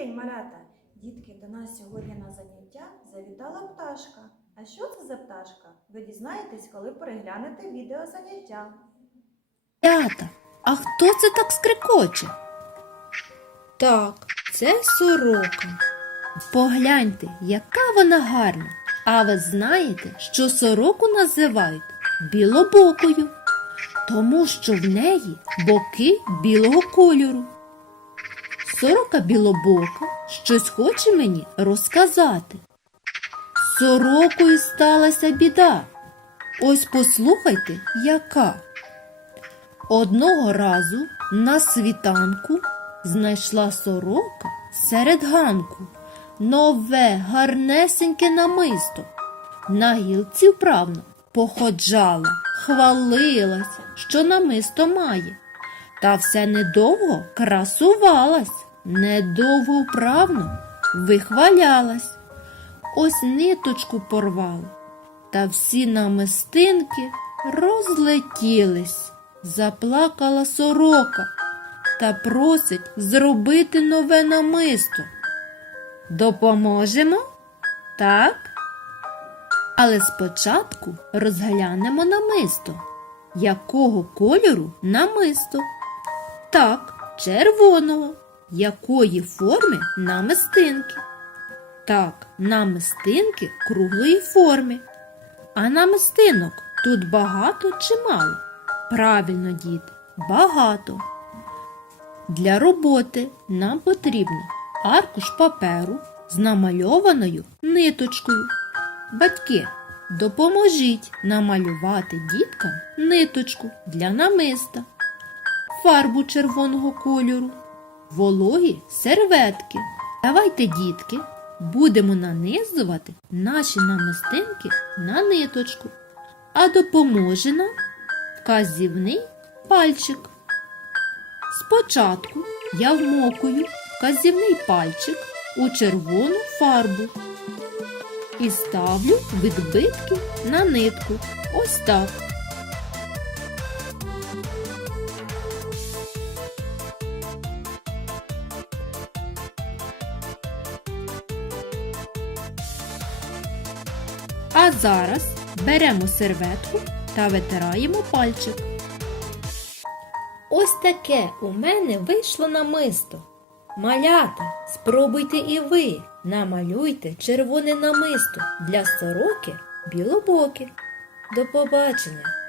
день, малята! Дітки, до нас сьогодні на заняття завітала пташка. А що це за пташка? Ви дізнаєтесь, коли переглянете відео заняття. Тята, а хто це так скрикоче? Так, це сорока. Погляньте, яка вона гарна. А ви знаєте, що сороку називають білобокою, тому що в неї боки білого кольору. Сорока білобока щось хоче мені розказати. Сорокою сталася біда. Ось послухайте, яка. Одного разу на світанку знайшла сорока серед ганку нове гарнесеньке намисто. На гілці вправно походжала, хвалилась, що намисто має. Та все недовго красувалась, недовго вправно вихвалялась. Ось ниточку порвала, та всі намистинки розлетілись. Заплакала сорока та просить зробити нове намисто. Допоможемо? Так? Але спочатку розглянемо намисто. Якого кольору намисто? Так, червоного. Якої форми намистинки? Так, намистинки круглої форми. А намистинок тут багато чи мало? Правильно, діти, багато. Для роботи нам потрібно аркуш паперу з намальованою ниточкою. Батьки, допоможіть намалювати діткам ниточку для намиста, фарбу червоного кольору, вологі серветки. Давайте, дітки, будемо нанизувати наші намистинки на ниточку, а допоможе нам вказівний пальчик. Спочатку я вмокую вказівний пальчик у червону фарбу і ставлю відбитки на нитку. Ось так. А зараз беремо серветку та витираємо пальчик. Ось таке у мене вийшло намисто. Малята, спробуйте і ви. Намалюйте червоне намисто для сороки білобоки. До побачення!